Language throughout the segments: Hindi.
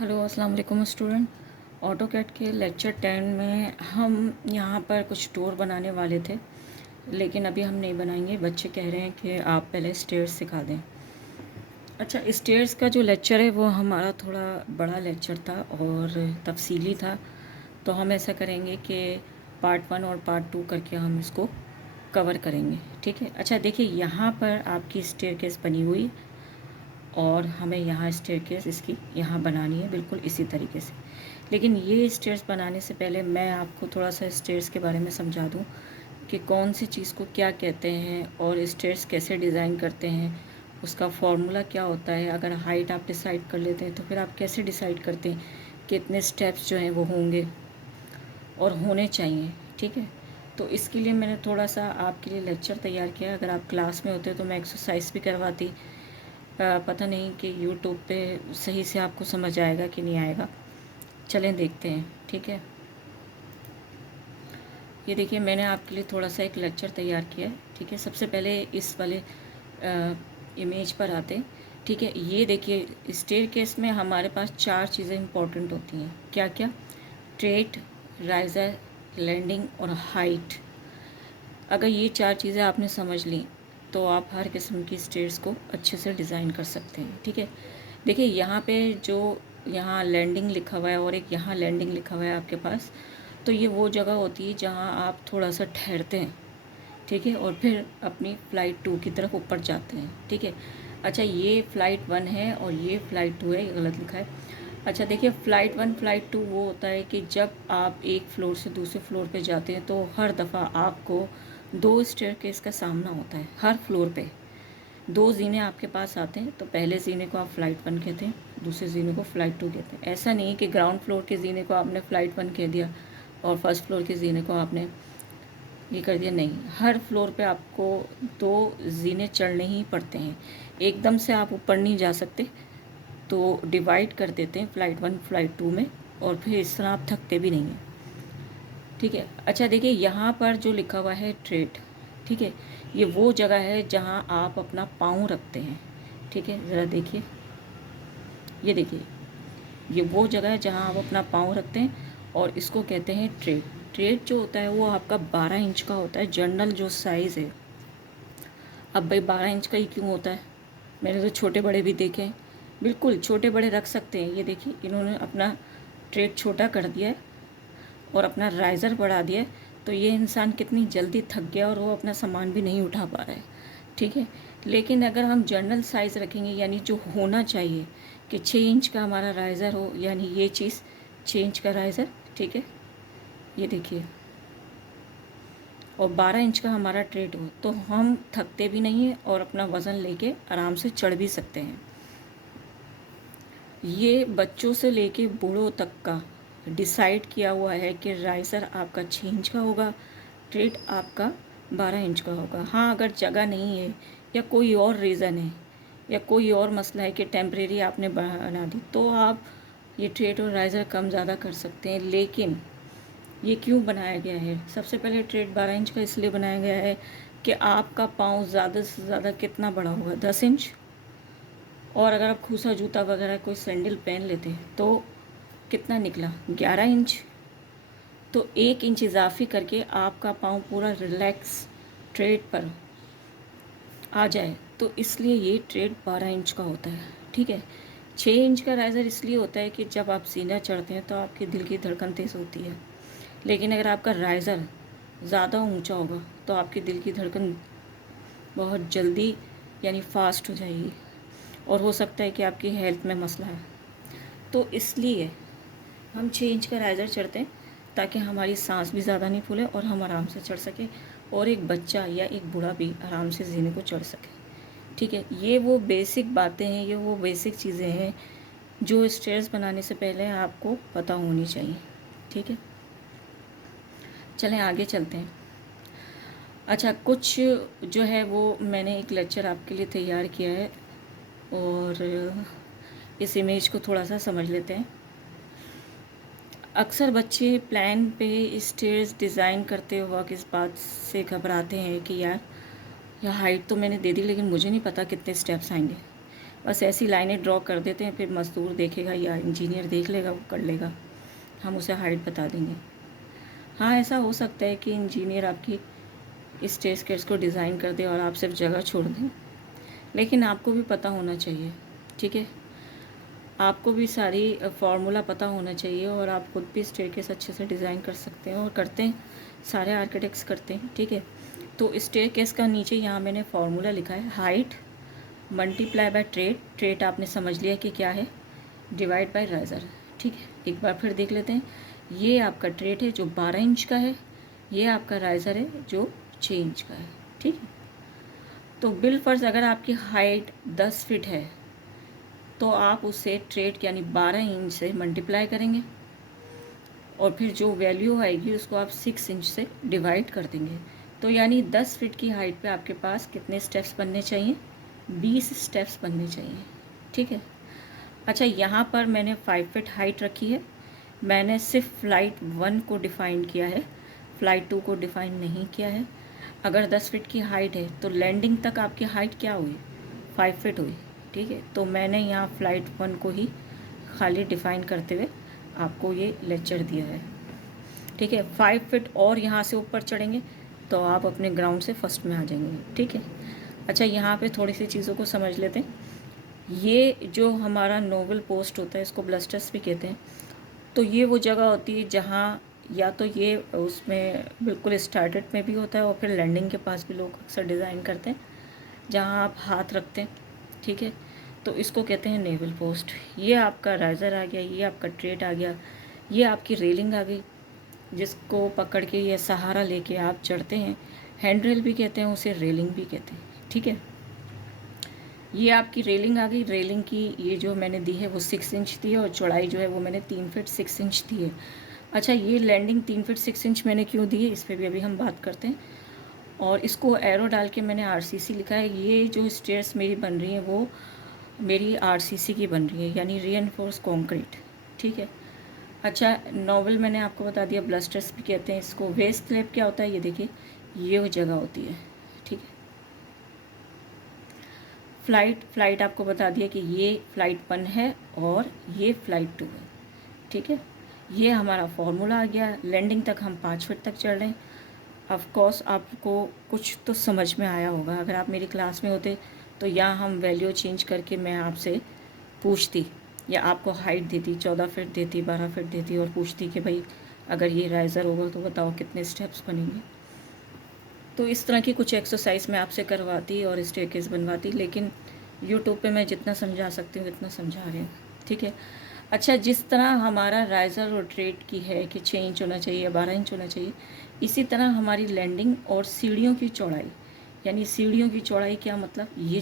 हेलो अस्सलाम वालेकुम स्टूडेंट। ऑटोकैड के लेक्चर 10 में हम यहाँ पर कुछ टूर बनाने वाले थे, लेकिन अभी हम नहीं बनाएंगे। बच्चे कह रहे हैं कि आप पहले स्टेयर्स सिखा दें। अच्छा, स्टेयर्स का जो लेक्चर है वो हमारा थोड़ा बड़ा लेक्चर था और तफसीली था, तो हम ऐसा करेंगे कि पार्ट 1 और पार्ट 2 करके हम इसको कवर करेंगे। ठीक है। अच्छा देखिए, यहाँ पर आपकी स्टेयरकेस बनी हुई और हमें यहाँ स्टेयरकेस इसकी यहाँ बनानी है बिल्कुल इसी तरीके से। लेकिन ये स्टेयर्स बनाने से पहले मैं आपको थोड़ा सा स्टेयर्स के बारे में समझा दूँ कि कौन सी चीज़ को क्या कहते हैं और स्टेयर्स कैसे डिज़ाइन करते हैं, उसका फॉर्मूला क्या होता है। अगर हाइट आप डिसाइड कर लेते हैं तो फिर आप कैसे डिसाइड करते हैं कि इतने स्टेप्स जो हैं वो होंगे और होने चाहिए। ठीक है। तो इसके लिए मैंने थोड़ा सा आपके लिए लेक्चर तैयार किया। अगर आप क्लास में होते तो मैं एक्सरसाइज भी करवाती। पता नहीं कि यूट्यूब पे सही से आपको समझ आएगा कि नहीं आएगा। चलें देखते हैं। ठीक है। ये देखिए, मैंने आपके लिए थोड़ा सा एक लेक्चर तैयार किया है। ठीक है। सबसे पहले इस वाले इमेज पर आते हैं। ठीक है। ये देखिए, स्टेयरकेस में हमारे पास 4 चीज़ें इंपॉर्टेंट होती हैं। क्या क्या? ट्रेट, राइज़र, लैंडिंग और हाइट। अगर ये 4 चीज़ें आपने समझ ली तो आप हर किस्म की स्टेयर्स को अच्छे से डिज़ाइन कर सकते हैं। ठीक है। देखिए, यहाँ पे जो यहाँ लैंडिंग लिखा हुआ है और एक यहाँ लैंडिंग लिखा हुआ है आपके पास, तो ये वो जगह होती है जहाँ आप थोड़ा सा ठहरते हैं। ठीक है। और फिर अपनी फ़्लाइट 2 की तरफ ऊपर जाते हैं। ठीक है। अच्छा, ये फ़्लाइट 1 है और ये फ़्लाइट 2 है, ये गलत लिखा है। अच्छा देखिए, फ़्लाइट 1 फ़्लाइट 2 वो होता है कि जब आप एक फ्लोर से दूसरे फ्लोर पे जाते हैं तो हर दफ़ा आपको 2 स्टेयरकेस का सामना होता है। हर फ्लोर पे 2 ज़ीने आपके पास आते हैं, तो पहले ज़ीने को आप फ़्लाइट 1 कहते हैं, दूसरे ज़ीने को फ़्लाइट 2 कहते हैं। ऐसा नहीं कि ग्राउंड फ्लोर के ज़ीने को आपने फ़्लाइट 1 कह दिया और फर्स्ट फ्लोर के ज़ीने को आपने ये कर दिया। नहीं, हर फ्लोर पे आपको 2 ज़ीने चढ़ने ही पड़ते हैं। एकदम से आप ऊपर नहीं जा सकते, तो डिवाइड कर देते हैं फ़्लाइट 1 फ़्लाइट 2 में, और फिर इस तरह आप थकते भी नहीं हैं। ठीक है। अच्छा देखिए, यहाँ पर जो लिखा हुआ है ट्रेड, ठीक है, ये वो जगह है जहाँ आप अपना पाँव रखते हैं। ठीक है, ज़रा देखिए, ये देखिए, ये वो जगह है जहाँ आप अपना पाँव रखते हैं और इसको कहते हैं ट्रेड। ट्रेड जो होता है वो आपका 12 इंच का होता है, जनरल जो साइज़ है। अब भाई 12 इंच का ही क्यों होता है? मैंने तो छोटे बड़े भी देखे हैं, बिल्कुल छोटे बड़े रख सकते हैं। ये देखिए, इन्होंने अपना ट्रेड छोटा कर दिया है और अपना राइज़र बढ़ा दिया है, तो ये इंसान कितनी जल्दी थक गया और वो अपना सामान भी नहीं उठा पा रहा है। ठीक है। लेकिन अगर हम जनरल साइज़ रखेंगे, यानी जो होना चाहिए कि 6 इंच का हमारा राइज़र हो, यानी ये चीज़ 6 इंच का राइज़र। ठीक है, ये देखिए, और 12 इंच का हमारा ट्रेड हो, तो हम थकते भी नहीं हैं और अपना वज़न लेके आराम से चढ़ भी सकते हैं। ये बच्चों से लेके बूढ़ों तक का डिसाइड किया हुआ है कि राइज़र आपका 6 इंच का होगा, ट्रेड आपका 12 इंच का होगा। हाँ, अगर जगह नहीं है या कोई और रीज़न है या कोई और मसला है कि टेम्परेरी आपने बना दी, तो आप ये ट्रेड और राइज़र कम ज़्यादा कर सकते हैं। लेकिन ये क्यों बनाया गया है? सबसे पहले ट्रेड 12 इंच का इसलिए बनाया गया है कि आपका पाँव ज़्यादा से ज़्यादा कितना बड़ा होगा? 10 इंच। और अगर आप खूसा जूता वगैरह कोई सैंडल पहन लेते तो कितना निकला? 11 इंच। तो 1 इंच इजाफी करके आपका पाँव पूरा रिलैक्स ट्रेड पर आ जाए, तो इसलिए ये ट्रेड 12 इंच का होता है। ठीक है। 6 इंच का राइज़र इसलिए होता है कि जब आप सीना चढ़ते हैं तो आपके दिल की धड़कन तेज़ होती है। लेकिन अगर आपका राइज़र ज़्यादा ऊंचा होगा तो आपके दिल की धड़कन बहुत जल्दी यानी फास्ट हो जाएगी और हो सकता है कि आपकी हेल्थ में मसला है। तो इसलिए हम 6 इंच का राइज़र चढ़ते हैं ताकि हमारी सांस भी ज़्यादा नहीं फूले और हम आराम से चढ़ सकें और एक बच्चा या एक बूढ़ा भी आराम से जीने को चढ़ सके। ठीक है। ये वो बेसिक बातें हैं, ये वो बेसिक चीज़ें हैं जो स्टेयर्स बनाने से पहले आपको पता होनी चाहिए। ठीक है। चलें आगे चलते हैं। अच्छा, कुछ जो है वो मैंने एक लेक्चर आपके लिए तैयार किया है और इस इमेज को थोड़ा सा समझ लेते हैं। अक्सर बच्चे प्लान पे स्टेयर्स डिज़ाइन करते वक्त इस बात से घबराते हैं कि यार हाइट तो मैंने दे दी लेकिन मुझे नहीं पता कितने स्टेप्स आएंगे। बस ऐसी लाइनें ड्रॉ कर देते हैं, फिर मज़दूर देखेगा या इंजीनियर देख लेगा, वो कर लेगा, हम उसे हाइट बता देंगे। हाँ, ऐसा हो सकता है कि इंजीनियर आपकी इस स्टेयरकेस को डिज़ाइन कर दे और आप सिर्फ जगह छोड़ दें, लेकिन आपको भी पता होना चाहिए, ठीक है। आपको भी सारी फार्मूला पता होना चाहिए और आप खुद भी स्टेयरकेस अच्छे से डिज़ाइन कर सकते हैं, और करते हैं, सारे आर्किटेक्ट्स करते हैं, ठीक है। तो स्टेयरकेस का नीचे यहाँ मैंने फार्मूला लिखा है, height multiply by trait. Trait आपने समझ लिया कि क्या है, डिवाइड बाय राइज़र, ठीक है। एक बार फिर देख लेते हैं, ये आपका ट्रेट है जो 12 इंच का है, ये आपका राइज़र है जो 6 इंच का है, ठीक है। तो बिल फर्ज अगर आपकी हाइट 10 फीट है तो आप उसे ट्रेट यानी 12 इंच से मल्टीप्लाई करेंगे, और फिर जो वैल्यू आएगी उसको आप 6 इंच से डिवाइड कर देंगे। तो यानी 10 फीट की हाइट पे आपके पास कितने स्टेप्स बनने चाहिए, 20 स्टेप्स बनने चाहिए, ठीक है। अच्छा, यहाँ पर मैंने 5 फीट हाइट रखी है, मैंने सिर्फ फ्लाइट 1 को डिफ़ाइन किया है, फ़्लाइट 2 को डिफ़ाइन नहीं किया है। अगर 10 फीट की हाइट है तो लैंडिंग तक आपकी हाइट क्या हुई, 5 फीट हुई, ठीक है। तो मैंने यहाँ फ़्लाइट 1 को ही खाली डिफ़ाइन करते हुए आपको ये लेक्चर दिया है, ठीक है। 5 फीट और यहाँ से ऊपर चढ़ेंगे तो आप अपने ग्राउंड से फर्स्ट में आ जाएंगे, ठीक है। अच्छा, यहाँ पे थोड़ी सी चीज़ों को समझ लेते हैं। ये जो हमारा नोवल पोस्ट होता है, इसको ब्लस्टर्स भी कहते हैं। तो ये वो जगह होती है जहाँ या तो ये उसमें बिल्कुल स्टार्टेड में भी होता है और फिर लैंडिंग के पास भी लोग अक्सर डिज़ाइन करते हैं, जहाँ आप हाथ रखते हैं, ठीक है। तो इसको कहते हैं नेवल पोस्ट। ये आपका राइज़र आ गया, ये आपका ट्रेट आ गया, ये आपकी रेलिंग आ गई, जिसको पकड़ के ये सहारा लेके आप चढ़ते हैं। हैंड रेल भी कहते हैं उसे, रेलिंग भी कहते हैं, ठीक है। ये आपकी रेलिंग आ गई। रेलिंग की ये जो मैंने दी है वो 6 इंच दी है, और चौड़ाई जो है वो मैंने 3 फीट 6 इंच दी है। अच्छा, ये लैंडिंग 3 फीट 6 इंच मैंने क्यों दी है, इस पर भी अभी हम बात करते हैं। और इसको एरो डाल के मैंने आरसीसी लिखा है। ये जो स्टेयर्स मेरी बन रही हैं वो मेरी आरसीसी की बन रही है, यानी रीइंफोर्स कंक्रीट, ठीक है। अच्छा, नॉवल मैंने आपको बता दिया, ब्लस्टर्स भी कहते हैं इसको। वेस्ट स्लैब क्या होता है, ये देखिए, ये वो जगह होती है, ठीक है। फ्लाइट आपको बता दिया कि ये फ़्लाइट 1 है और ये फ़्लाइट 2 है, ठीक है। ये हमारा फार्मूला आ गया। लैंडिंग तक हम 5 फीट तक चढ़ रहे हैं। ऑफ कोर्स आपको कुछ तो समझ में आया होगा। अगर आप मेरी क्लास में होते तो यहाँ हम वैल्यू चेंज करके मैं आपसे पूछती, या आपको हाइट देती, 14 फीट देती, 12 फीट देती, और पूछती कि भाई अगर ये राइज़र होगा तो बताओ कितने स्टेप्स बनेंगे। तो इस तरह की कुछ एक्सरसाइज मैं आपसे करवाती और स्टेयरकेस बनवाती, लेकिन यूट्यूब पे मैं जितना समझा सकती हूँ उतना समझा रही हूँ, ठीक है। अच्छा, जिस तरह हमारा राइज़र और ट्रेट की है कि 6 इंच होना चाहिए या 12 इंच होना चाहिए, इसी तरह हमारी लैंडिंग और सीढ़ियों की चौड़ाई, यानी सीढ़ियों की चौड़ाई क्या मतलब, ये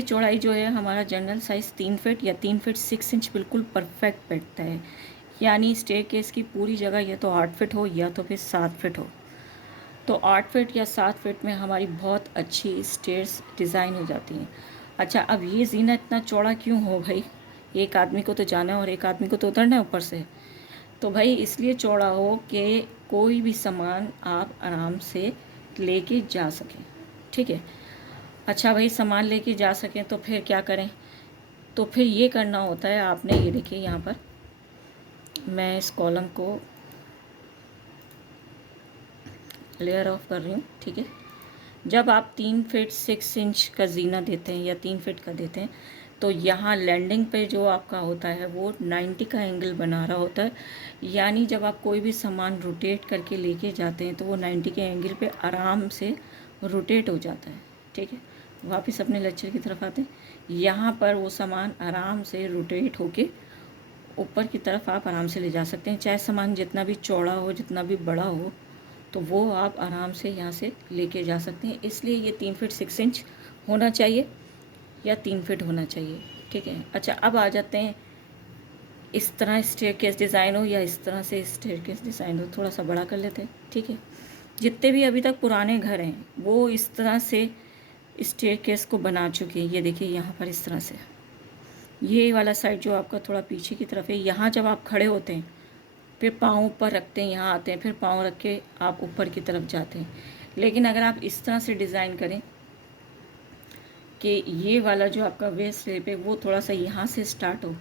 चौड़ाई जो है हमारा जनरल साइज़ 3 फीट या 3 फीट 6 इंच बिल्कुल परफेक्ट बैठता है। यानी स्टेयरकेस की पूरी जगह या तो 8 फीट हो या तो फिर 7 फीट हो। तो 8 फीट या 7 फीट में हमारी बहुत अच्छी स्टेयर्स डिज़ाइन हो जाती हैं। अच्छा, अब ये जीना इतना चौड़ा क्यों हो भाई, एक आदमी को तो जाना है और एक आदमी को तो उतरना है ऊपर से। तो भाई इसलिए चौड़ा हो कि कोई भी सामान आप आराम से लेके जा सकें, ठीक है। अच्छा भाई, सामान लेके जा सकें तो फिर क्या करें, तो फिर ये करना होता है आपने, ये देखिए यहाँ पर मैं इस कॉलम को लेयर ऑफ कर रही हूँ, ठीक है। जब आप 3 फीट 6 इंच का जीना देते हैं या 3 फीट का देते हैं, तो यहाँ लैंडिंग पे जो आपका होता है वो 90 का एंगल बना रहा होता है। यानी जब आप कोई भी सामान रोटेट करके लेके जाते हैं तो वो 90 के एंगल पे आराम से रोटेट हो जाता है, ठीक है। वापस अपने लेक्चर की तरफ आते हैं। यहाँ पर वो सामान आराम से रोटेट होके ऊपर की तरफ आप आराम से ले जा सकते हैं, चाहे सामान जितना भी चौड़ा हो, जितना भी बड़ा हो, तो वो आप आराम से यहाँ से लेके जा सकते हैं। इसलिए ये 3 फीट 6 इंच होना चाहिए या 3 फीट होना चाहिए, ठीक है। अच्छा, अब आ जाते हैं, इस तरह स्टेयरकेस डिज़ाइन हो या इस तरह से स्टेयरकेस डिज़ाइन हो, थोड़ा सा बड़ा कर लेते हैं, ठीक है। जितने भी अभी तक पुराने घर हैं वो इस तरह से स्टेयरकेस को बना चुके हैं। ये देखिए यहाँ पर इस तरह से, ये वाला साइड जो आपका थोड़ा पीछे की तरफ है, यहाँ जब आप खड़े होते हैं फिर पाँव ऊपर रखते हैं, यहाँ आते हैं, फिर पाँव रख के आप ऊपर की तरफ जाते हैं। लेकिन अगर आप इस तरह से डिज़ाइन करें, कि ये वाला जो आपका वेस्ट स्लिप है वो थोड़ा सा यहाँ से स्टार्ट हो,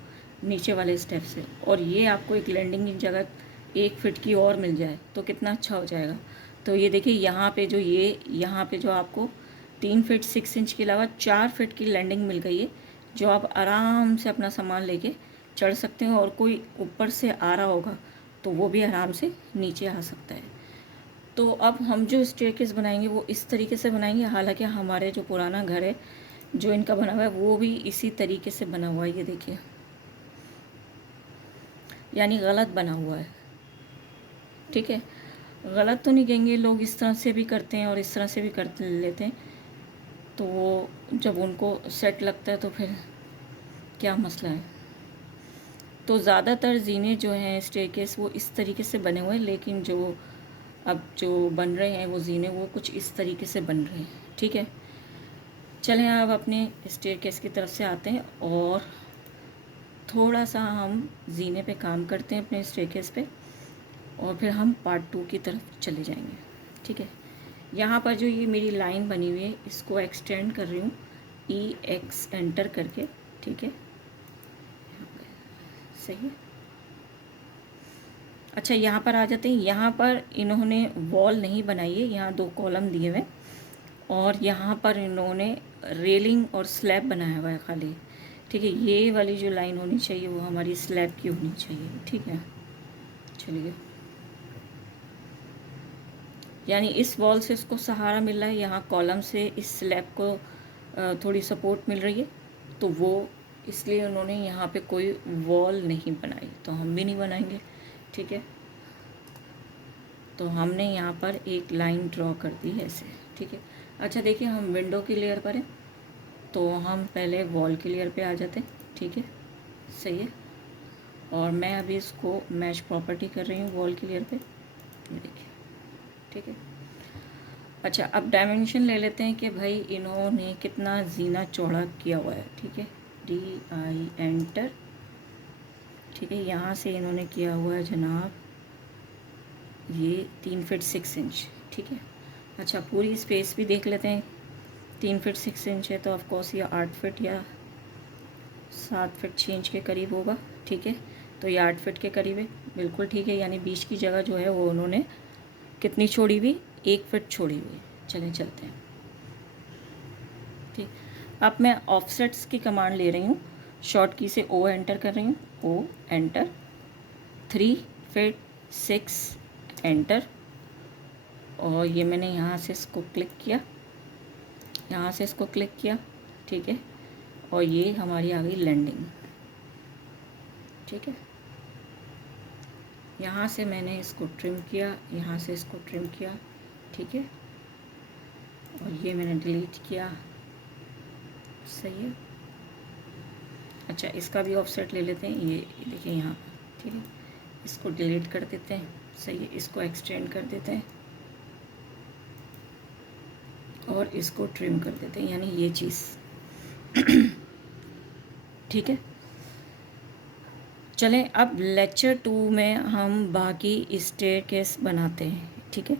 नीचे वाले स्टेप से, और ये आपको एक लैंडिंग की जगह 1 फीट की और मिल जाए तो कितना अच्छा हो जाएगा। तो ये देखिए यहाँ पे जो यहाँ पे जो आपको 3 फीट 6 इंच के अलावा 4 फीट की लैंडिंग मिल गई है, जो आप आराम से अपना सामान लेके चढ़ सकते हो, और कोई ऊपर से आ रहा होगा तो वो भी आराम से नीचे आ सकता है। तो अब हम जो स्टेयरकेस बनाएंगे वो इस तरीके से बनाएंगे। हालांकि हमारे जो पुराना घर है जो इनका बना हुआ है वो भी इसी तरीके से बना हुआ है, ये देखिए, यानी गलत बना हुआ है। ठीक है, गलत तो नहीं कहेंगे, लोग इस तरह से भी करते हैं और इस तरह से भी कर लेते हैं, तो वो जब उनको सेट लगता है तो फिर क्या मसला है। तो ज़्यादातर जीने जो हैं स्टेयरकेस वो इस तरीके से बने हुए हैं, लेकिन जो अब जो बन रहे हैं वो जीने वो कुछ इस तरीके से बन रहे हैं। ठीक है, चलें अब अपने स्टेयरकेस की तरफ से आते हैं और थोड़ा सा हम जीने पे काम करते हैं अपने स्टेयरकेस पे, और फिर हम पार्ट 2 की तरफ चले जाएंगे। ठीक है, यहाँ पर जो ये मेरी लाइन बनी हुई है इसको एक्सटेंड कर रही हूँ EX एंटर करके। ठीक है, सही है। अच्छा, यहाँ पर आ जाते हैं। यहाँ पर इन्होंने वॉल नहीं बनाई है, यहाँ 2 कॉलम दिए हुए, और यहाँ पर इन्होंने रेलिंग और स्लैब बनाया हुआ है खाली। ठीक है, ये वाली जो लाइन होनी चाहिए वो हमारी स्लैब की होनी चाहिए। ठीक है, चलिए, यानी इस वॉल से इसको सहारा मिल रहा है, यहाँ कॉलम से इस स्लैब को थोड़ी सपोर्ट मिल रही है, तो वो इसलिए उन्होंने यहाँ पे कोई वॉल नहीं बनाई, तो हम भी नहीं बनाएंगे। ठीक है, तो हमने यहाँ पर एक लाइन ड्रॉ कर दी है ऐसे। ठीक है, अच्छा देखिए, हम विंडो की लेयर पर हैं तो हम पहले वॉल की लेयर पे आ जाते हैं। ठीक है, सही है, और मैं अभी इसको मैच प्रॉपर्टी कर रही हूँ वॉल की लेयर पे, ये देखिए। ठीक है, अच्छा अब डायमेंशन ले लेते हैं कि भाई इन्होंने कितना जीना चौड़ा किया हुआ है। ठीक है, DI एंटर। ठीक है, यहाँ से इन्होंने किया हुआ है जनाब ये 3 फीट 6 इंच। ठीक है, अच्छा पूरी स्पेस भी देख लेते हैं। 3 फीट 6 इंच है तो ऑफकोर्स ये 8 फीट या 7 फीट 6 इंच के करीब होगा। ठीक है, तो ये 8 फीट के करीब है, बिल्कुल ठीक है। यानी बीच की जगह जो है वो उन्होंने कितनी छोड़ी हुई, 1 फीट छोड़ी हुई। चलें चलते हैं। ठीक, अब मैं ऑफसेट्स की कमांड ले रही हूँ, शॉर्ट की से O एंटर कर रही हूँ, O एंटर, 3 फीट 6 एंटर, और ये मैंने यहाँ से इसको क्लिक किया, यहाँ से इसको क्लिक किया। ठीक है, और ये हमारी आ गई लैंडिंग। ठीक है, यहाँ से मैंने इसको ट्रिम किया, यहाँ से इसको ट्रिम किया। ठीक है, और ये मैंने डिलीट किया। सही है, अच्छा इसका भी ऑफसेट ले लेते हैं, ये देखिए यहाँ। ठीक है, इसको डिलीट कर देते हैं। सही है, इसको एक्सटेंड कर देते हैं और इसको ट्रिम कर देते हैं, यानी ये चीज़। ठीक है, चलें अब लेक्चर 2 में हम बाकी स्टेयरकेस बनाते हैं। ठीक है।